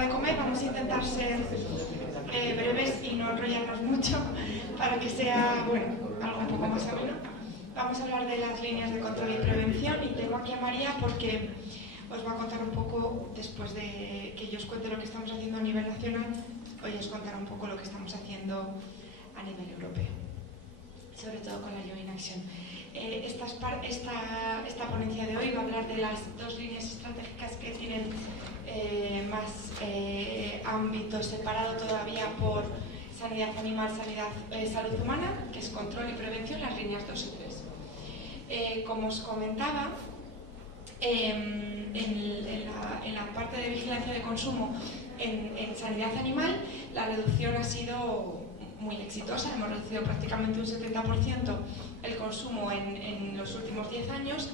hora de comer, vamos a intentar ser breves y no enrollarnos mucho para que sea, bueno, algo un poco más ameno. Vamos a hablar de las líneas de control y prevención y tengo aquí a María porque os va a contar un poco, después de que yo os cuente lo que estamos haciendo a nivel nacional, hoy os contará un poco lo que estamos haciendo a nivel europeo, sobre todo con la Joint Action. Esta ponencia de hoy va a hablar de las dos líneas estratégicas que tienen más ámbito separado todavía por sanidad animal, salud humana, que es control y prevención, las líneas 2 y 3. Como os comentaba, en la parte de vigilancia de consumo en sanidad animal, la reducción ha sido muy exitosa. Hemos reducido prácticamente un 70% el consumo en los últimos 10 años,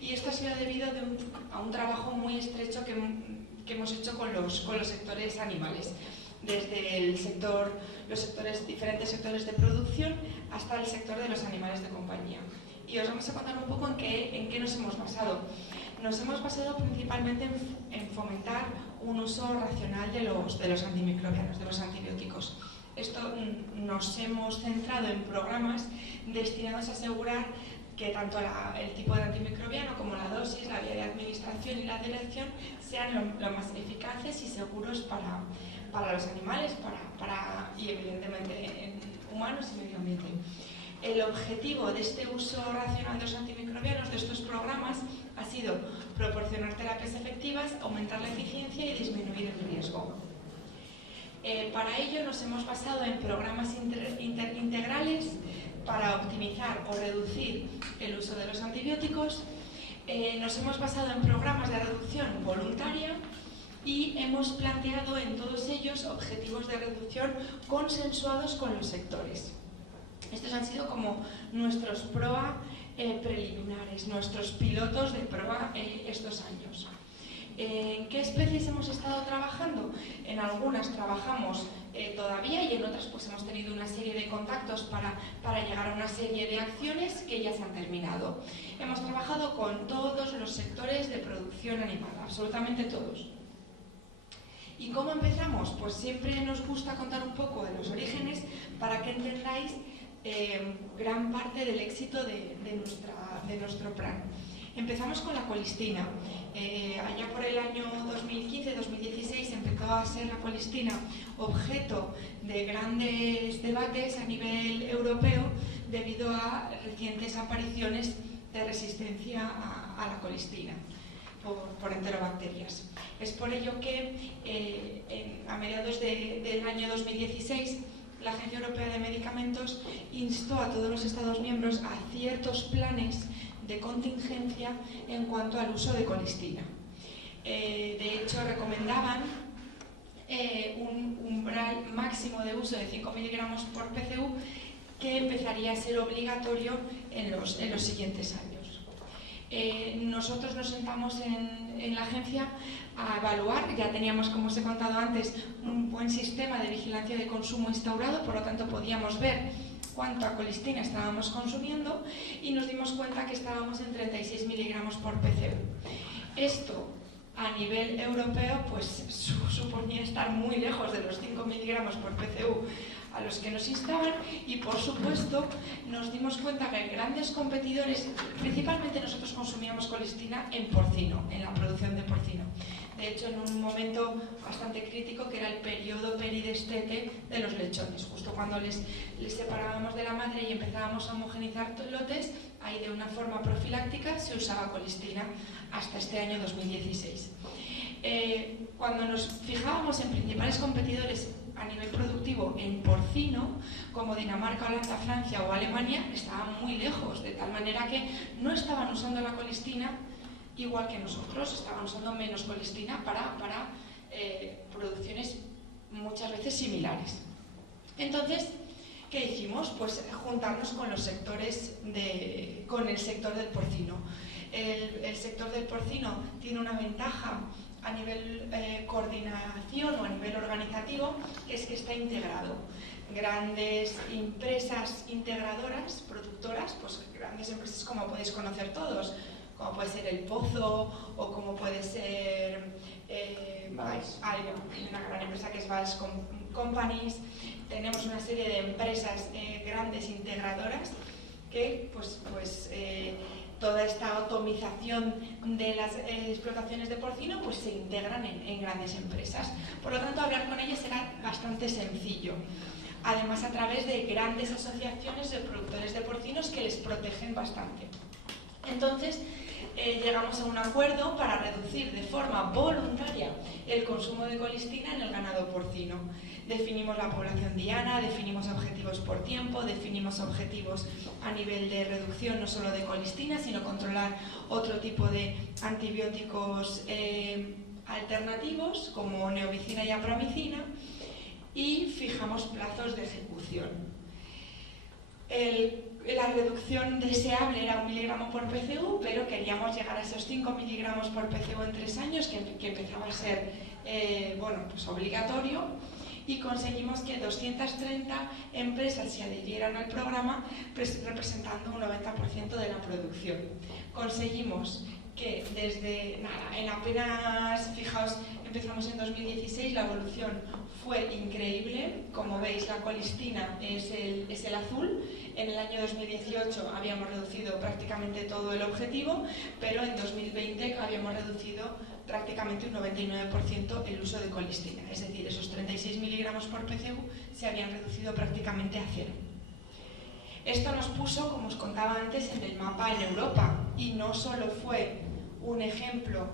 y esto ha sido debido a un trabajo muy estrecho que hemos hecho con los sectores animales, desde los diferentes sectores de producción hasta el sector de los animales de compañía. Y os vamos a contar un poco en qué nos hemos basado. Nos hemos basado principalmente en fomentar un uso racional de los antimicrobianos, de los antibióticos. Esto nos hemos centrado en programas destinados a asegurar que tanto el tipo de antimicrobiano como la dosis, la vía de administración y la dirección sean lo más eficaces y seguros para los animales y evidentemente en humanos y medio ambiente. El objetivo de este uso racional de los antimicrobianos, de estos programas, ha sido proporcionar terapias efectivas, aumentar la eficiencia y disminuir el riesgo. Para ello nos hemos basado en programas integrales para optimizar o reducir el uso de los antibióticos. Nos hemos basado en programas de reducción voluntaria y hemos planteado en todos ellos objetivos de reducción consensuados con los sectores. Estos han sido como nuestros PROA preliminares, nuestros pilotos de PROA estos años. ¿En qué especies hemos estado trabajando? En algunas trabajamos todavía y en otras pues hemos tenido una serie de contactos para llegar a una serie de acciones que ya se han terminado. Hemos trabajado con todos los sectores de producción animal, absolutamente todos. ¿Y cómo empezamos? Pues siempre nos gusta contar un poco de los orígenes para que entendáis gran parte del éxito de nuestro plan. Empezamos con la colistina. Allá por el año 2015-2016 empezó a ser la colistina objeto de grandes debates a nivel europeo debido a recientes apariciones de resistencia a la colistina por enterobacterias. Es por ello que a mediados del año 2016 la Agencia Europea de Medicamentos instó a todos los Estados miembros a ciertos planes de contingencia en cuanto al uso de colistina. De hecho, recomendaban un umbral máximo de uso de 5 miligramos por PCU que empezaría a ser obligatorio en los siguientes años. Nosotros nos sentamos en la agencia a evaluar. Ya teníamos, como os he contado antes, un buen sistema de vigilancia de consumo instaurado, por lo tanto podíamos ver cuánta colistina estábamos consumiendo y nos dimos cuenta que estábamos en 36 miligramos por PCU. Esto a nivel europeo pues suponía estar muy lejos de los 5 miligramos por PCU a los que nos instaban, y por supuesto nos dimos cuenta que grandes competidores, principalmente nosotros consumíamos colistina en porcino, en la producción de porcino. De hecho, en un momento bastante crítico, que era el periodo peridestete de los lechones, justo cuando les separábamos de la madre y empezábamos a homogenizar lotes, ahí de una forma profiláctica se usaba colistina hasta este año 2016. Cuando nos fijábamos en principales competidores a nivel productivo en porcino, como Dinamarca, Holanda, Francia o Alemania, estaban muy lejos, de tal manera que no estaban usando la colistina igual que nosotros, estaban usando menos colistina para producciones muchas veces similares. Entonces, ¿qué hicimos? Pues juntarnos con los sectores con el sector del porcino. El sector del porcino tiene una ventaja a nivel coordinación o a nivel organizativo, que es que está integrado. Grandes empresas integradoras, productoras, pues grandes empresas como podéis conocer todos, como puede ser El Pozo o como puede ser Hay una gran empresa que es Valls Companies. Tenemos una serie de empresas grandes integradoras que toda esta atomización de las explotaciones de porcino pues se integran en grandes empresas. Por lo tanto, hablar con ellas será bastante sencillo. Además, a través de grandes asociaciones de productores de porcinos que les protegen bastante. Entonces, llegamos a un acuerdo para reducir de forma voluntaria el consumo de colistina en el ganado porcino. Definimos la población diana, definimos objetivos por tiempo, definimos objetivos a nivel de reducción no solo de colistina, sino controlar otro tipo de antibióticos alternativos como neomicina y apramicina, y fijamos plazos de ejecución. La reducción deseable era 1 miligramo por PCU, pero queríamos llegar a esos 5 miligramos por PCU en 3 años, que empezaba a ser obligatorio, y conseguimos que 230 empresas se adhirieran al programa, representando un 90% de la producción. Conseguimos que en apenas, fijaos, empezamos en 2016, la evolución fue increíble. Como veis, la colistina es el azul. En el año 2018 habíamos reducido prácticamente todo el objetivo, pero en 2020 habíamos reducido prácticamente un 99% el uso de colistina. Es decir, esos 36 miligramos por PCU se habían reducido prácticamente a cero. Esto nos puso, como os contaba antes, en el mapa en Europa, y no solo fue un ejemplo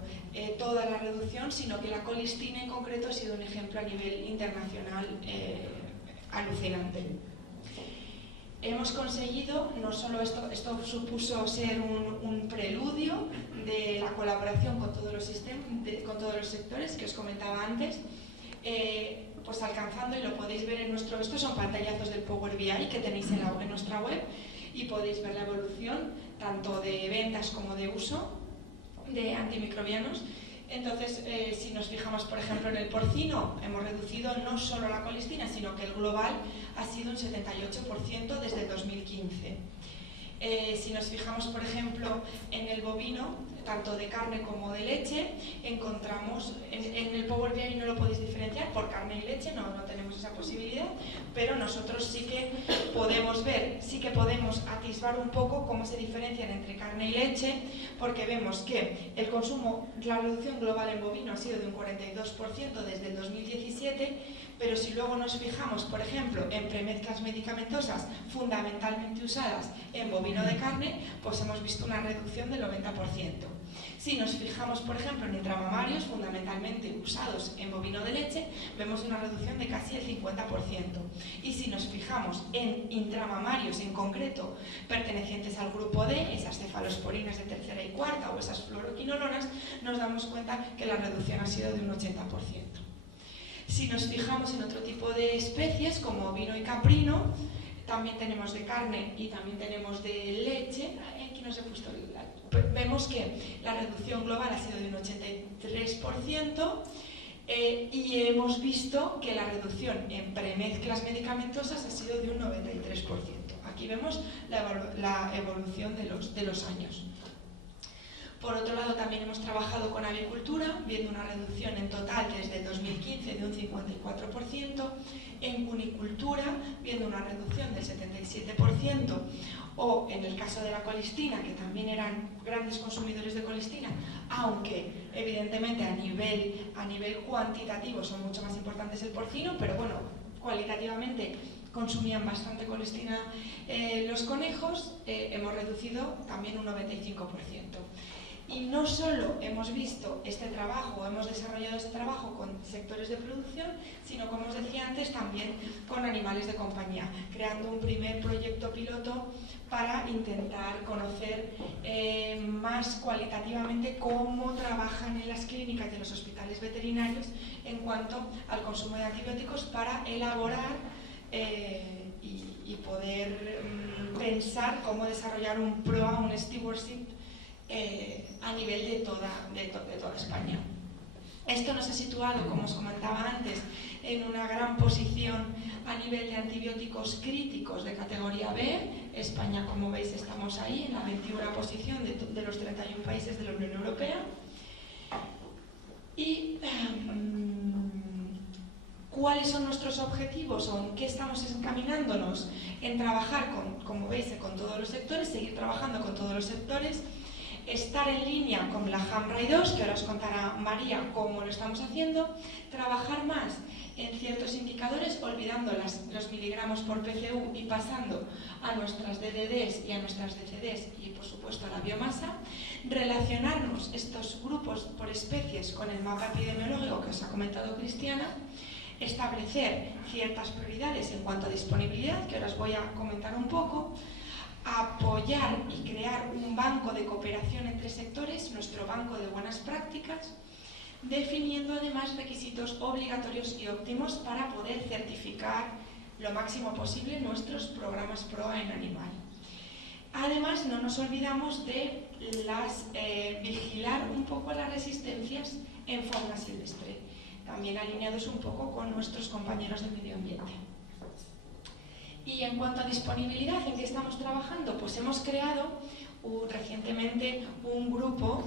toda la reducción, sino que la colistina en concreto ha sido un ejemplo a nivel internacional alucinante. Hemos conseguido, no solo esto supuso ser un preludio de la colaboración con todos los sectores que os comentaba antes, pues alcanzando, y lo podéis ver en estos son pantallazos del Power BI que tenéis en nuestra web, y podéis ver la evolución tanto de ventas como de uso de antimicrobianos. Entonces, si nos fijamos, por ejemplo, en el porcino, hemos reducido no solo la colistina, sino que el global ha sido un 78% desde el 2015. Si nos fijamos, por ejemplo, en el bovino, tanto de carne como de leche, encontramos, en el Power BI no lo podéis diferenciar por carne y leche, no tenemos esa posibilidad, pero nosotros sí que podemos ver, sí que podemos atisbar un poco cómo se diferencian entre carne y leche, porque vemos que el consumo, la reducción global en bovino ha sido de un 42% desde el 2017, pero si luego nos fijamos, por ejemplo, en premezclas medicamentosas fundamentalmente usadas en bovino de carne, pues hemos visto una reducción del 90%. Si nos fijamos, por ejemplo, en intramamarios fundamentalmente usados en bovino de leche, vemos una reducción de casi el 50%. Y si nos fijamos en intramamarios en concreto pertenecientes al grupo D, esas cefalosporinas de tercera y cuarta o esas fluoroquinolonas, nos damos cuenta que la reducción ha sido de un 80%. Si nos fijamos en otro tipo de especies como ovino y caprino, también tenemos de carne y también tenemos de leche. Aquí no se ha puesto vemos que la reducción global ha sido de un 83%, y hemos visto que la reducción en premezclas medicamentosas ha sido de un 93%. Aquí vemos la evolución de los años. Por otro lado, también hemos trabajado con avicultura, viendo una reducción en total desde 2015 de un 54%, en cunicultura, viendo una reducción del 77%, o en el caso de la colistina, que también eran grandes consumidores de colistina, aunque evidentemente a nivel cuantitativo son mucho más importantes el porcino, pero bueno, cualitativamente consumían bastante colistina los conejos, hemos reducido también un 95%. Y no solo hemos visto este trabajo, hemos desarrollado este trabajo con sectores de producción, sino, como os decía antes, también con animales de compañía, creando un primer proyecto piloto para intentar conocer más cualitativamente cómo trabajan en las clínicas de los hospitales veterinarios en cuanto al consumo de antibióticos, para elaborar y poder pensar cómo desarrollar un PROA, un stewardship, a nivel de toda España. Esto nos ha situado, como os comentaba antes, en una gran posición a nivel de antibióticos críticos de categoría B. España, como veis, estamos ahí en la 21ª posición de los 31 países de la Unión Europea. Y ¿Cuáles son nuestros objetivos o en qué estamos encaminándonos? En trabajar, como veis, con todos los sectores, seguir trabajando con todos los sectores, estar en línea con la HAMRAI 2, que ahora os contará María cómo lo estamos haciendo, trabajar más en ciertos indicadores, olvidando los miligramos por PCU y pasando a nuestras DDDs y a nuestras DCDs y, por supuesto, a la biomasa, relacionarnos estos grupos por especies con el mapa epidemiológico que os ha comentado Cristiana, establecer ciertas prioridades en cuanto a disponibilidad, que ahora os voy a comentar un poco, apoyar y crear un banco de cooperación entre sectores, nuestro banco de buenas prácticas, definiendo además requisitos obligatorios y óptimos para poder certificar lo máximo posible nuestros programas PROA en animal. Además, no nos olvidamos de vigilar un poco las resistencias en fauna silvestre, también alineados un poco con nuestros compañeros de medio ambiente. Y en cuanto a disponibilidad, ¿en qué estamos trabajando? Pues hemos creado recientemente un grupo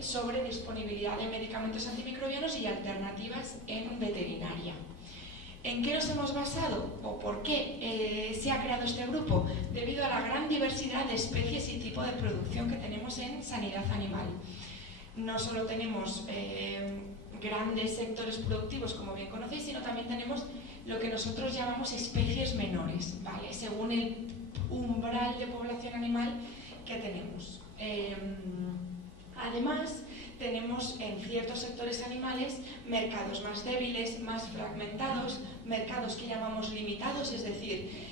sobre disponibilidad de medicamentos antimicrobianos y alternativas en veterinaria. ¿En qué nos hemos basado o por qué se ha creado este grupo? Debido a la gran diversidad de especies y tipo de producción que tenemos en sanidad animal. No solo tenemos grandes sectores productivos, como bien conocéis, sino también tenemos lo que nosotros llamamos especies menores, ¿vale? Según el umbral de población animal que tenemos. Además, tenemos en ciertos sectores animales mercados más débiles, más fragmentados, mercados que llamamos limitados, es decir,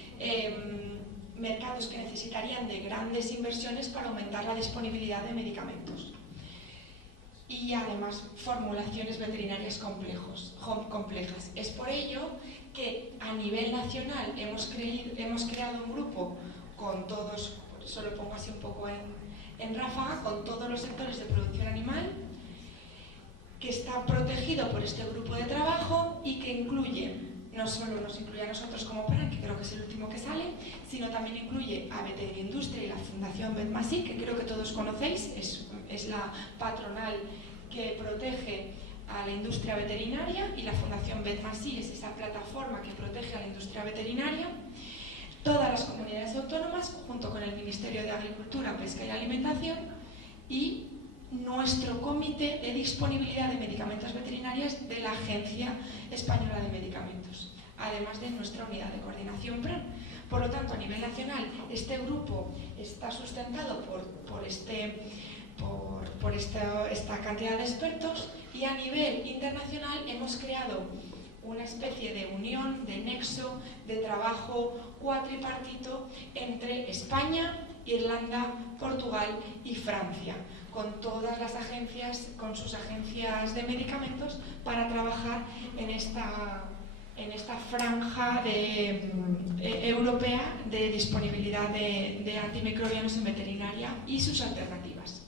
mercados que necesitarían de grandes inversiones para aumentar la disponibilidad de medicamentos. Y además formulaciones veterinarias complejas. Es por ello que a nivel nacional hemos creado un grupo con todos, por eso lo pongo así un poco en ráfaga, con todos los sectores de producción animal, que está protegido por este grupo de trabajo y que incluye, no solo nos incluye a nosotros como PRAN, que creo que es el último que sale, sino también incluye a Veterinaria Industria y la Fundación Vetmasi, que creo que todos conocéis, es la patronal que protege a la industria veterinaria, y la Fundación Vetmasi es esa plataforma que protege a la industria veterinaria, todas las comunidades autónomas, junto con el Ministerio de Agricultura, Pesca y Alimentación, y nuestro comité de disponibilidad de medicamentos veterinarios de la Agencia Española de Medicamentos, además de nuestra unidad de coordinación PRAN. Por lo tanto, a nivel nacional, este grupo está sustentado por esta cantidad de expertos, y a nivel internacional hemos creado una especie de unión, de nexo, de trabajo cuatripartito entre España, Irlanda, Portugal y Francia, con todas las agencias, con sus agencias de medicamentos, para trabajar en esta franja europea de disponibilidad de antimicrobianos en veterinaria y sus alternativas.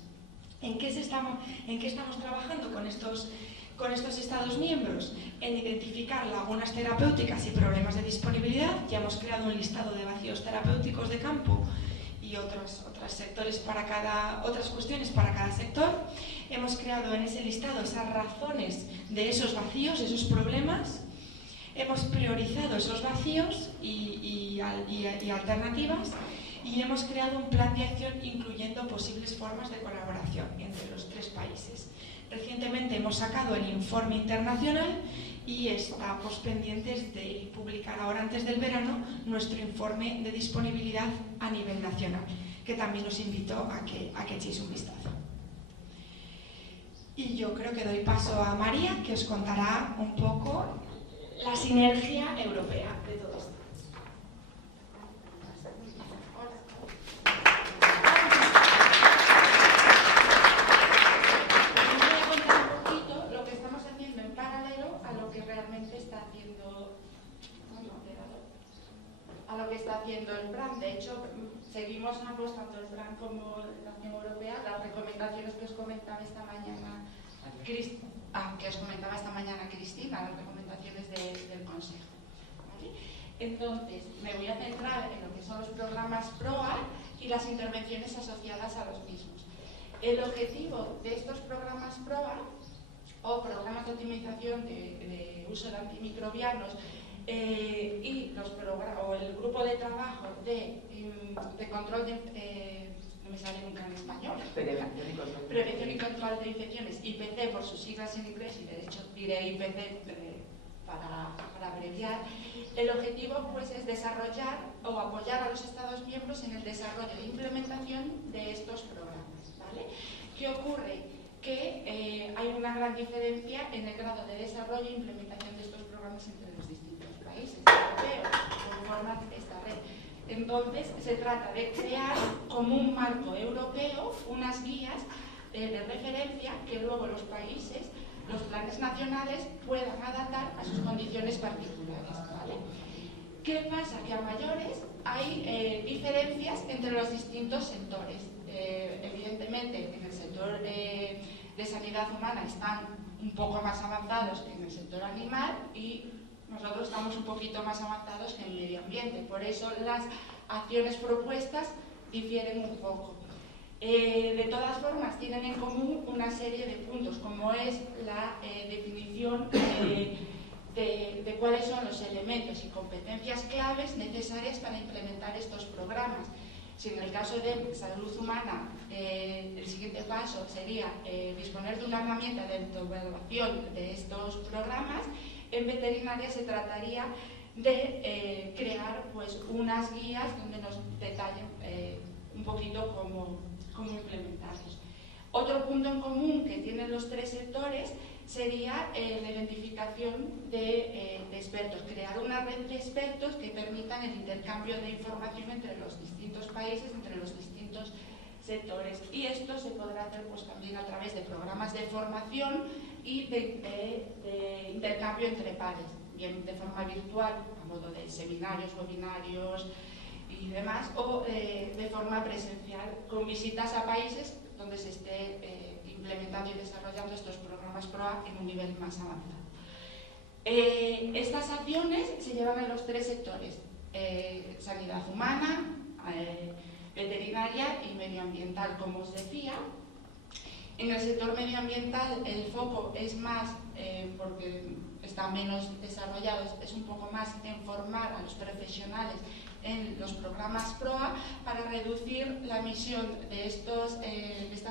¿En qué estamos trabajando con estos Estados miembros? En identificar lagunas terapéuticas y problemas de disponibilidad. Ya hemos creado un listado de vacíos terapéuticos de campo y otras cuestiones para cada sector. Hemos creado en ese listado esas razones de esos vacíos, esos problemas. Hemos priorizado esos vacíos y alternativas, y hemos creado un plan de acción incluyendo posibles formas de colaboración entre los tres países. Recientemente hemos sacado el informe internacional y estamos pendientes de publicar ahora, antes del verano, nuestro informe de disponibilidad a nivel nacional, que también os invito a que echéis un vistazo. Y yo creo que doy paso a María, que os contará un poco la sinergia europea de todo esto. Haciendo el PRAN. De hecho, seguimos ambos, tanto el PRAN como la Unión Europea, las recomendaciones que os comentaba esta mañana Cristina, las recomendaciones del Consejo. ¿Vale? Entonces, me voy a centrar en lo que son los programas PROA y las intervenciones asociadas a los mismos. El objetivo de estos programas PROA, o programas de optimización de uso de antimicrobianos y el grupo de trabajo de control de no me sale nunca en español. Prevención y control de infecciones, IPC por sus siglas en inglés, y de hecho diré IPC para abreviar. El objetivo pues es desarrollar o apoyar a los Estados miembros en el desarrollo e implementación de estos programas, ¿vale? ¿Qué ocurre? Que hay una gran diferencia en el grado de desarrollo e implementación de estos programas entre los distintos países europeos que conforman esta red. Entonces, se trata de crear como un marco europeo unas guías de referencia que luego los países, los planes nacionales, puedan adaptar a sus condiciones particulares, ¿vale? ¿Qué pasa? Que a mayores hay diferencias entre los distintos sectores. Evidentemente, en el sector de sanidad humana están un poco más avanzados que en el sector animal y nosotros estamos un poquito más avanzados que en medio ambiente. Por eso las acciones propuestas difieren un poco. De todas formas, tienen en común una serie de puntos, como es la definición de cuáles son los elementos y competencias claves necesarias para implementar estos programas. Si en el caso de salud humana el siguiente paso sería disponer de una herramienta de autoevaluación de estos programas, en veterinaria se trataría de crear pues, unas guías donde nos detallen un poquito cómo implementarlos. Otro punto en común que tienen los tres sectores sería la identificación de expertos, crear una red de expertos que permitan el intercambio de información entre los distintos países, entre los distintos sectores. Y esto se podrá hacer pues, también a través de programas de formación y de intercambio entre pares, bien de forma virtual, a modo de seminarios, webinarios y demás, o de forma presencial, con visitas a países donde se esté implementando y desarrollando estos programas PROA en un nivel más avanzado. Estas acciones se llevan en los tres sectores, sanidad humana, veterinaria y medioambiental, como os decía. En el sector medioambiental el foco es más, porque está menos desarrollado, es un poco más en formar a los profesionales en los programas PROA para reducir la emisión de estas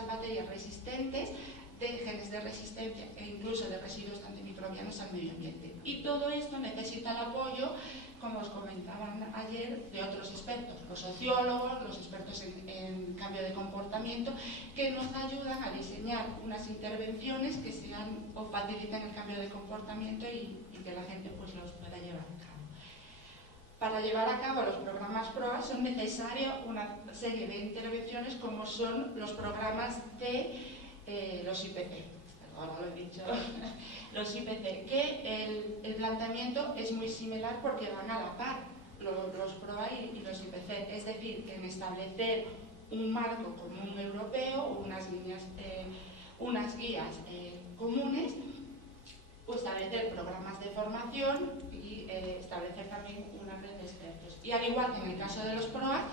bacterias resistentes, de genes de resistencia e incluso de residuos antimicrobianos al medio ambiente. Y todo esto necesita el apoyo, como os comentaban ayer, de otros expertos, los sociólogos, los expertos en cambio de comportamiento, que nos ayudan a diseñar unas intervenciones que sean o faciliten el cambio de comportamiento y que la gente pues, los pueda llevar a cabo. Para llevar a cabo los programas PROA son necesarias una serie de intervenciones como son los programas de los IPC, ahora lo he dicho, los IPC, que el planteamiento es muy similar porque van a la par, los PROA y los IPC, es decir, que en establecer un marco común europeo, unas guías comunes, pues establecer programas de formación y establecer también una red de expertos. Y al igual que en el caso de los PROA,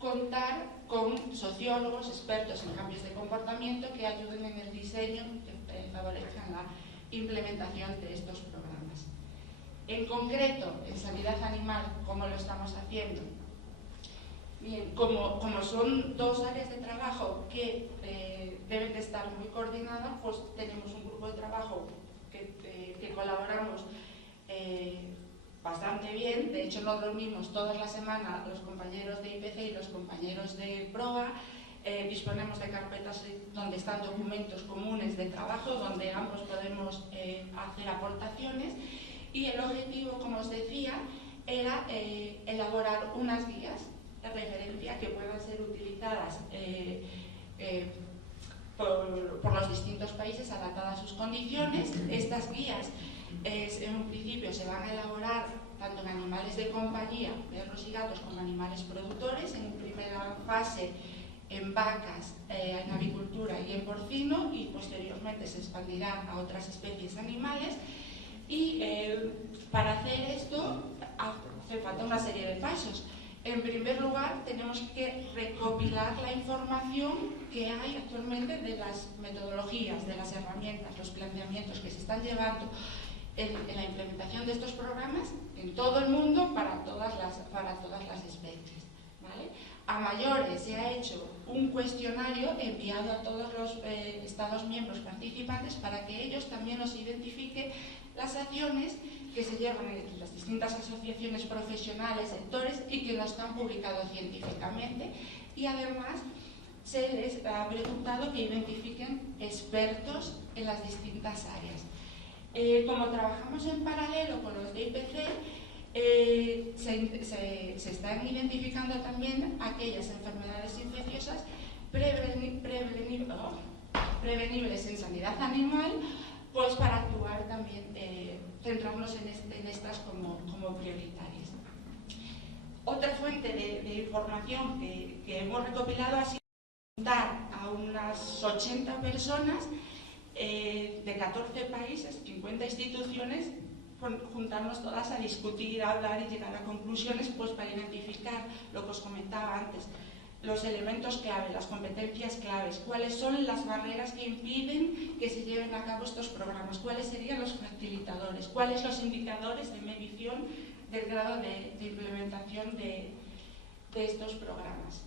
contar con sociólogos, expertos en cambios de comportamiento que ayuden en el diseño, que favorezcan la implementación de estos programas. En concreto, en sanidad animal, ¿cómo lo estamos haciendo? Bien, como son dos áreas de trabajo que deben de estar muy coordinadas, pues tenemos un grupo de trabajo que colaboramos bastante bien. De hecho, nos reunimos todas las semanas los compañeros de IPC y los compañeros de PROA. Disponemos de carpetas donde están documentos comunes de trabajo, donde ambos podemos hacer aportaciones. Y el objetivo, como os decía, era elaborar unas guías de referencia que puedan ser utilizadas por los distintos países adaptadas a sus condiciones. Estas guías en un principio se van a elaborar tanto en animales de compañía, perros y gatos, como animales productores, en primera fase en vacas, en avicultura y en porcino, y posteriormente se expandirán a otras especies animales. Y para hacer esto hace falta una serie de pasos. En primer lugar, tenemos que recopilar la información que hay actualmente de las metodologías, de las herramientas, los planteamientos que se están llevando en la implementación de estos programas en todo el mundo para todas las especies, ¿vale? A mayores se ha hecho un cuestionario enviado a todos los Estados miembros participantes para que ellos también nos identifiquen las acciones que se llevan en las distintas asociaciones profesionales, sectores y que no están publicados científicamente, y además se les ha preguntado que identifiquen expertos en las distintas áreas. Como trabajamos en paralelo con los de IPC, se están identificando también aquellas enfermedades infecciosas prevenibles en sanidad animal, pues para actuar también, centrarnos en estas como prioritarias. Otra fuente de información que hemos recopilado ha sido juntar a unas 80 personas de 14 países, 50 instituciones, juntarnos todas a discutir, a hablar y llegar a conclusiones, pues para identificar lo que os comentaba antes, los elementos clave, las competencias claves, cuáles son las barreras que impiden que se lleven a cabo estos programas, cuáles serían los facilitadores, cuáles los indicadores de medición del grado de implementación de estos programas.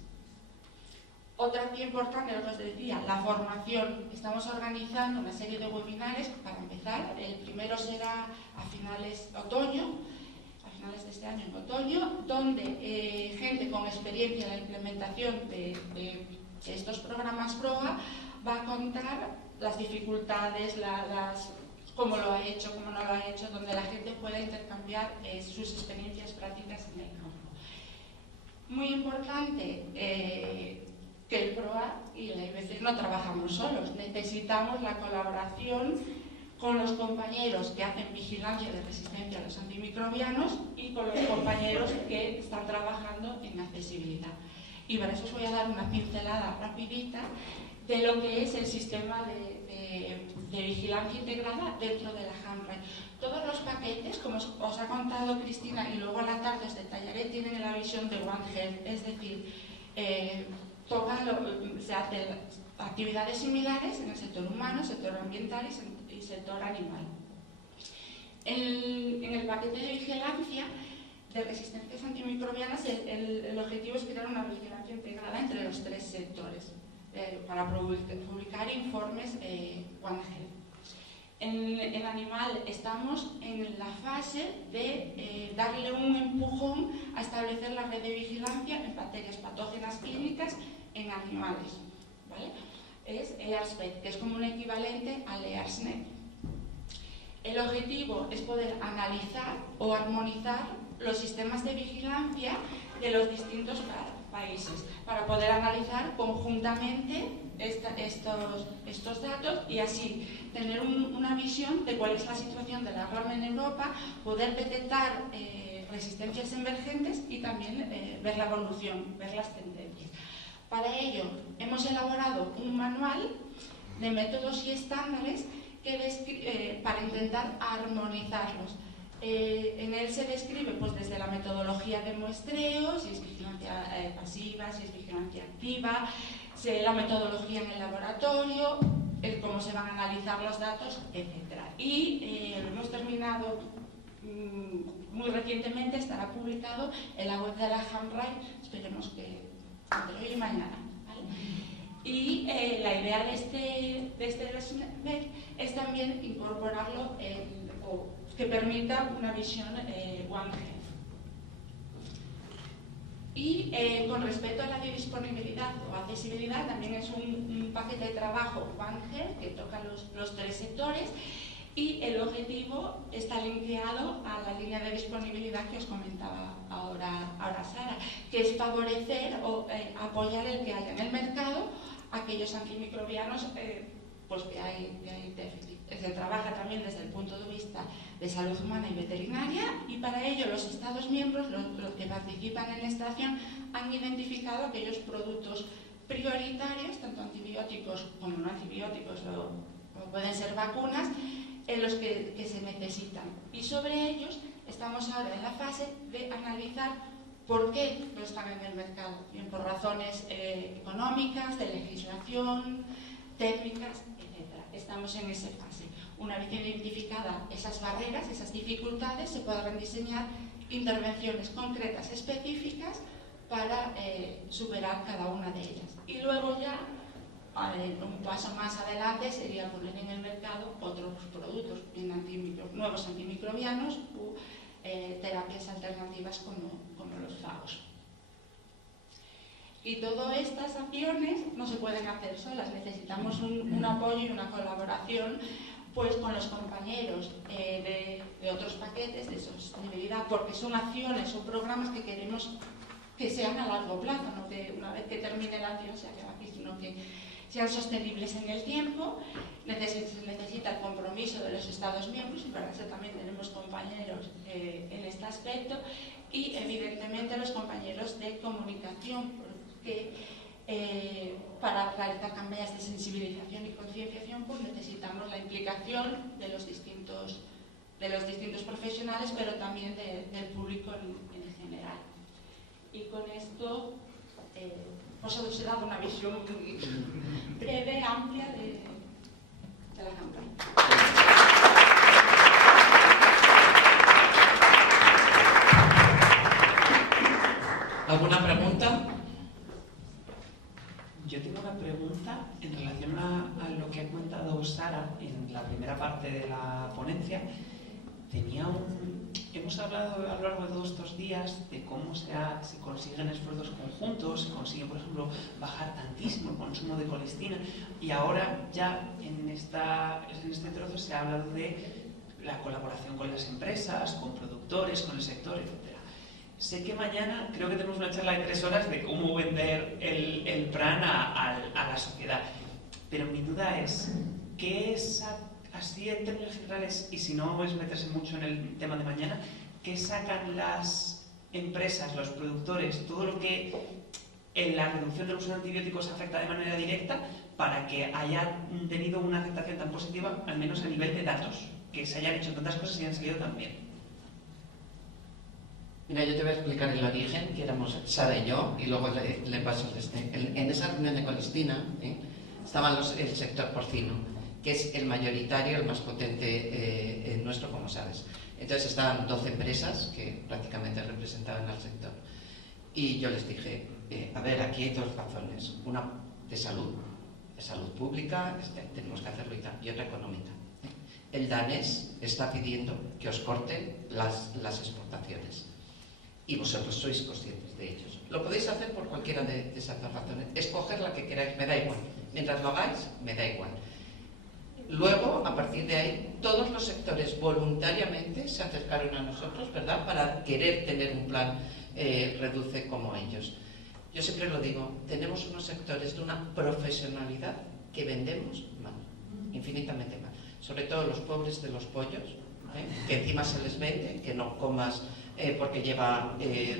Otra acción importante, lo que os decía, la formación. Estamos organizando una serie de webinares para empezar. El primero será a finales de este año, en otoño, donde gente con experiencia en la implementación de estos programas PROA va a contar las dificultades, cómo lo ha hecho, cómo no lo ha hecho, donde la gente pueda intercambiar sus experiencias prácticas en el campo. Muy importante, que el PROA y la IBC no trabajamos solos, necesitamos la colaboración con los compañeros que hacen vigilancia de resistencia a los antimicrobianos y con los compañeros que están trabajando en accesibilidad. Y para eso os voy a dar una pincelada rapidita de lo que es el sistema de vigilancia integrada dentro de la HAMRAI. Todos los paquetes, como os ha contado Cristina y luego a la tarde os detallaré, tienen la visión de One Health, es decir, se hacen actividades similares en el sector humano, sector ambiental y sector animal. En el paquete de vigilancia de resistencias antimicrobianas, el objetivo es crear una vigilancia integrada entre los tres sectores para publicar informes One Health. En animal estamos en la fase de darle un empujón a establecer la red de vigilancia en bacterias patógenas clínicas en animales, ¿vale? Es EARSPET, que es como un equivalente al EARSNet. El objetivo es poder analizar o armonizar los sistemas de vigilancia de los distintos países para poder analizar conjuntamente estos datos y así tener una visión de cuál es la situación de la RAM en Europa, poder detectar resistencias emergentes y también ver la evolución, ver las tendencias. Para ello hemos elaborado un manual de métodos y estándares para intentar armonizarlos. En él se describe pues, desde la metodología de muestreo, si es vigilancia pasiva, si es vigilancia activa, la metodología en el laboratorio, cómo se van a analizar los datos, etc. Y lo hemos terminado muy recientemente, estará publicado en la web de la HAMRAI, esperemos que entre hoy y mañana, ¿vale? Y la idea de este resumen es también incorporarlo que permita una visión One Health. Y con respecto a la disponibilidad o accesibilidad, también es un paquete de trabajo One Health que toca los tres sectores y el objetivo está linkeado a la línea de disponibilidad que os comentaba ahora Sara, que es favorecer o apoyar el que haya en el mercado aquellos antimicrobianos pues que hay déficit. Se trabaja también desde el punto de vista de salud humana y veterinaria y para ello los Estados miembros, los que participan en esta acción, han identificado aquellos productos prioritarios, tanto antibióticos como no antibióticos o pueden ser vacunas, en los que se necesitan. Y sobre ellos estamos ahora en la fase de analizar por qué no están en el mercado, bien por razones económicas, de legislación, técnicas, etc. Estamos en esa fase. una vez identificadas esas barreras, esas dificultades, se podrán diseñar intervenciones concretas específicas para superar cada una de ellas. Y luego ya, un paso más adelante, sería poner en el mercado otros productos, nuevos antimicrobianos u terapias alternativas como los fagos. Y todas estas acciones no se pueden hacer solas, necesitamos un apoyo y una colaboración pues con los compañeros de otros paquetes de sostenibilidad, porque son acciones, son programas que queremos que sean a largo plazo, no que una vez que termine la acción se acabe aquí, sino que sean sostenibles en el tiempo. Se necesita el compromiso de los Estados miembros, y para eso también tenemos compañeros en este aspecto, y evidentemente los compañeros de comunicación, porque para realizar campañas de sensibilización y concienciación pues necesitamos la implicación de los distintos profesionales, pero también del público en general. Y con esto os he dado una visión muy breve, amplia de la campaña. ¿Alguna pregunta? Yo tengo una pregunta en relación a lo que ha comentado Sara en la primera parte de la ponencia. Hemos hablado a lo largo de todos estos días de cómo se consiguen esfuerzos conjuntos, se consigue, por ejemplo, bajar tantísimo el consumo de colistina, y ahora ya en este trozo se ha hablado de la colaboración con las empresas, con productores, con el sector, etc. Sé que mañana creo que tenemos una charla de 3 horas de cómo vender el PRAN a la sociedad. Pero mi duda es, ¿qué es, así en términos generales, y si no es meterse mucho en el tema de mañana, qué sacan las empresas, los productores, todo lo que en la reducción del uso de antibióticos afecta de manera directa para que haya tenido una aceptación tan positiva, al menos a nivel de datos, que se hayan hecho tantas cosas y hayan salido tan bien? Mira, yo te voy a explicar el origen, que éramos Sara y yo, y luego le paso en esa reunión de colistina estaban el sector porcino, que es el mayoritario, el más potente nuestro, como sabes. Entonces estaban 12 empresas que prácticamente representaban al sector. Y yo les dije, a ver, aquí hay 2 razones. Una de salud pública, tenemos que hacerlo y otra económica. El danés está pidiendo que os corten las exportaciones. Y vosotros sois conscientes de ellos. Lo podéis hacer por cualquiera de esas 2 razones. Escoger la que queráis, me da igual. Mientras lo hagáis, me da igual. Luego, a partir de ahí, todos los sectores voluntariamente se acercaron a nosotros, ¿verdad?, para querer tener un plan reduce como ellos. Yo siempre lo digo, tenemos unos sectores de una profesionalidad que vendemos mal, infinitamente mal. Sobre todo los pobres de los pollos, que encima se les vende, que no comas porque lleva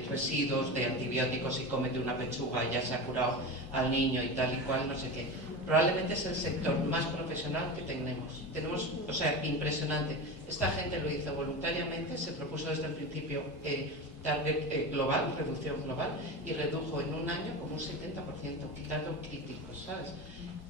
residuos de antibióticos y cómete una pechuga y ya se ha curado al niño y tal y cual, no sé qué. Probablemente es el sector más profesional que tenemos. O sea, impresionante. Esta gente lo hizo voluntariamente, se propuso desde el principio target global, reducción global, y redujo en un año como un 70%, quitando críticos, ¿sabes?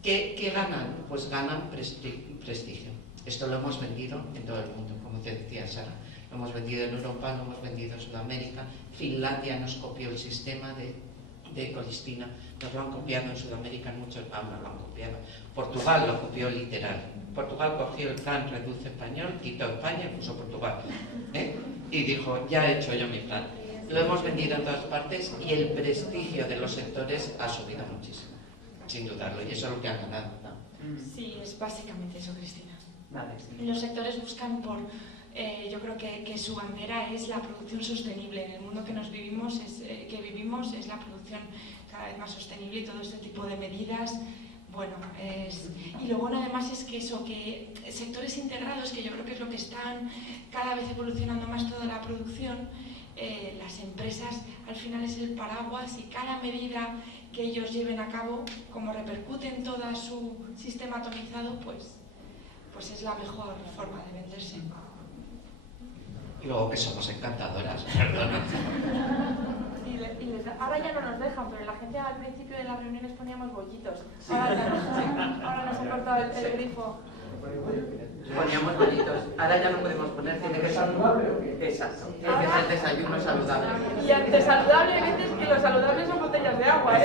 ¿Qué ganan? Pues ganan prestigio. Esto lo hemos vendido en todo el mundo, como te decía Sara. Lo hemos vendido en Europa, lo hemos vendido en Sudamérica. Finlandia nos copió el sistema de colistina. Nos lo han copiado en Sudamérica, en muchos no lo han copiado. Portugal lo copió literal. Portugal cogió el plan Reduce Español, quitó España y puso Portugal. Y dijo, ya he hecho yo mi plan. Lo hemos vendido en todas partes y el prestigio de los sectores ha subido muchísimo, sin dudarlo. Y eso es lo que ha ganado, ¿no? Sí, es básicamente eso, Cristina. Vale, sí. Los sectores buscan yo creo que su bandera es la producción sostenible. En el mundo que vivimos es la producción cada vez más sostenible, y todo este tipo de medidas, bueno, y lo bueno además es que sectores integrados, que yo creo que es lo que están cada vez evolucionando más toda la producción, las empresas al final es el paraguas, y cada medida que ellos lleven a cabo, como repercute en todo su sistema atomizado, pues es la mejor forma de venderse. Y luego que somos encantadoras, perdona. Ahora ya no nos dejan, pero la gente al principio de las reuniones poníamos bollitos. Ahora nos ha cortado el grifo. Poníamos bonitos. Ahora ya no podemos poner, tiene que ser saludable o qué? Exacto, tiene que ser desayuno saludable. Y ante saludable hay veces que los saludables son botellas de agua, ¿eh?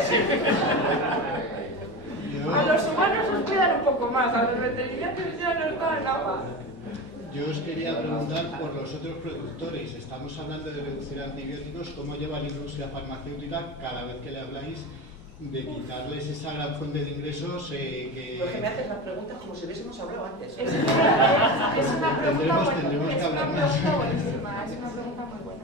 A los humanos os cuidan un poco más, a los veterinarios ya no están nada. Yo os quería preguntar por los otros productores. Estamos hablando de reducir antibióticos. ¿Cómo lleva la industria farmacéutica cada vez que le habláis de quitarles esa gran fuente de ingresos Porque me haces las preguntas como si hubiésemos hablado antes. Es una pregunta tendremos que hablar más. buenísima, es una pregunta muy buena.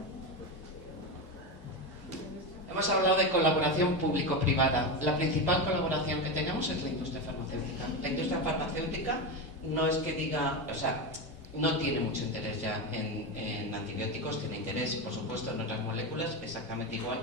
Hemos hablado de colaboración público-privada. La principal colaboración que tenemos es la industria farmacéutica. La industria farmacéutica no es que diga, o sea, no tiene mucho interés ya en antibióticos, tiene interés, por supuesto, en otras moléculas, exactamente igual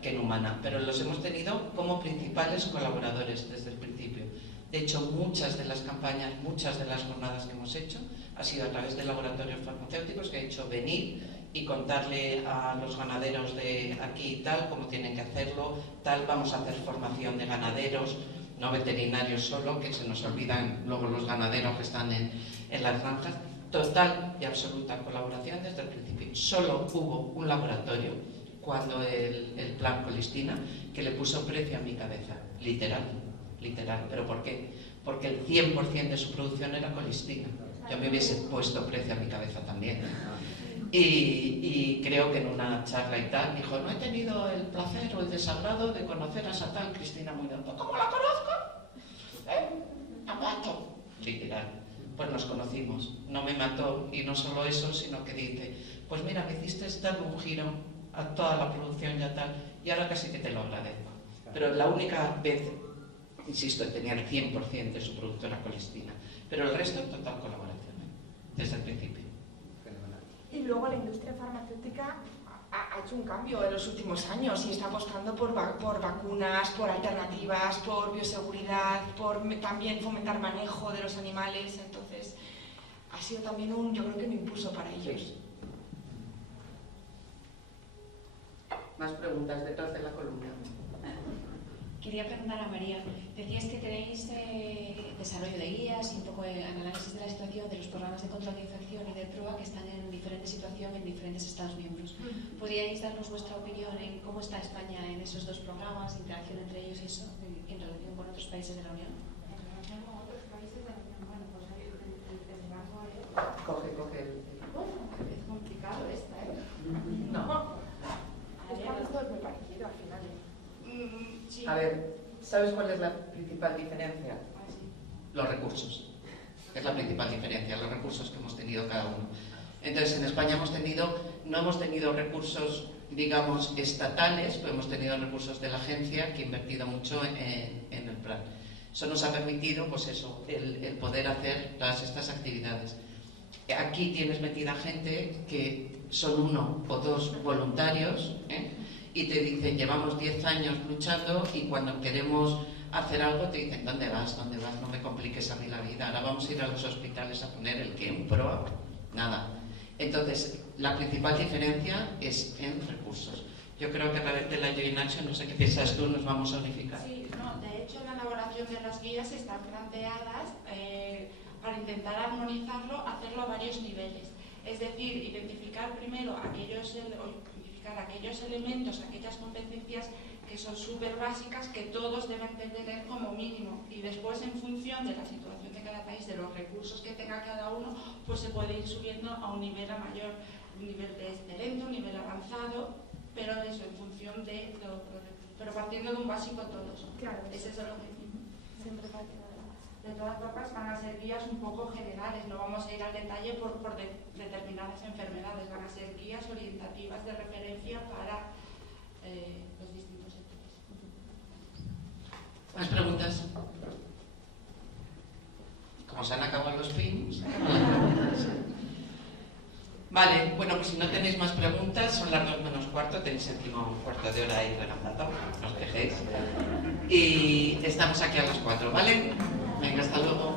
que en humana, pero los hemos tenido como principales colaboradores desde el principio. De hecho, muchas de las campañas, muchas de las jornadas que hemos hecho ha sido a través de laboratorios farmacéuticos que ha hecho venir y contarle a los ganaderos de aquí y tal cómo tienen que hacerlo, tal, vamos a hacer formación de ganaderos, no veterinarios solo, que se nos olvidan luego los ganaderos que están en las granjas. Total y absoluta colaboración desde el principio. Solo hubo un laboratorio cuando el plan Colistina que le puso precio a mi cabeza, literal. ¿Pero por qué? Porque el 100% de su producción era Colistina. Yo me hubiese puesto precio a mi cabeza también. Y creo que en una charla y tal dijo, no he tenido el placer o el desagrado de conocer a esa tal Cristina Muñoz. ¿Cómo la conozco? La mato. Literal. Pues nos conocimos. No me mató y no solo eso, sino que dice, pues mira, me hiciste darle un giro a toda la producción ya tal, y ahora casi que te lo agradezco. Pero la única vez, insisto, tenía el 100% de su productora Colistina, pero el resto total colaboración, desde el principio. Y luego la industria farmacéutica ha hecho un cambio en los últimos años y está apostando por vacunas, por alternativas, por bioseguridad, por también fomentar manejo de los animales. Entonces, ha sido también yo creo que un impulso para ellos. Más preguntas detrás de la columna. Quería preguntar a María, decías que tenéis desarrollo de guías y un poco el análisis de la situación de los programas de control de infección y de PROA que están en diferente situación en diferentes Estados miembros. ¿Podríais darnos vuestra opinión en cómo está España en esos dos programas, interacción entre ellos y eso, en relación con otros países de la Unión? En relación con otros países de la Unión, bueno, pues hay el rango es... Coge el... Es complicado esta, ¿eh? No. Esto es muy parecido al final. Sí. A ver, ¿sabes cuál es la principal diferencia? Los recursos. Es la principal diferencia, los recursos que hemos tenido cada uno. Entonces, en España no hemos tenido recursos, digamos, estatales, pero hemos tenido recursos de la agencia que ha invertido mucho en el plan. Eso nos ha permitido, pues eso, el poder hacer todas estas actividades. Aquí tienes metida gente que son 1 o 2 voluntarios, y te dicen, llevamos 10 años luchando y cuando queremos hacer algo te dicen, ¿dónde vas? No me compliques a mí la vida, ahora vamos a ir a los hospitales a poner el que un PROA. Nada. Entonces, la principal diferencia es en recursos. Yo creo que a través de la Joint Action, no sé qué piensas tú, nos vamos a unificar. Sí, no, de hecho la elaboración de las guías están planteadas para intentar armonizarlo, hacerlo a varios niveles. Es decir, identificar primero aquellos elementos, aquellas competencias que son súper básicas que todos deben tener como mínimo, y después en función de la situación de cada país, de los recursos que tenga cada uno, pues se puede ir subiendo a un nivel mayor, un nivel de excelente, un nivel avanzado, pero eso en función de pero partiendo de un básico todos. Claro, ese es el objetivo. Siempre partiendo de la base. De todas formas van a ser guías un poco generales, no vamos a ir al detalle por determinadas enfermedades, van a ser guías orientativas de referencia para los distintos sectores. ¿Más preguntas? Como se han acabado los pins. Vale, bueno, pues si no tenéis más preguntas, son las 2:45, tenéis encima un cuarto de hora ahí regalado, no os quejéis. Y estamos aquí a las 4, ¿vale? Venga, hasta luego.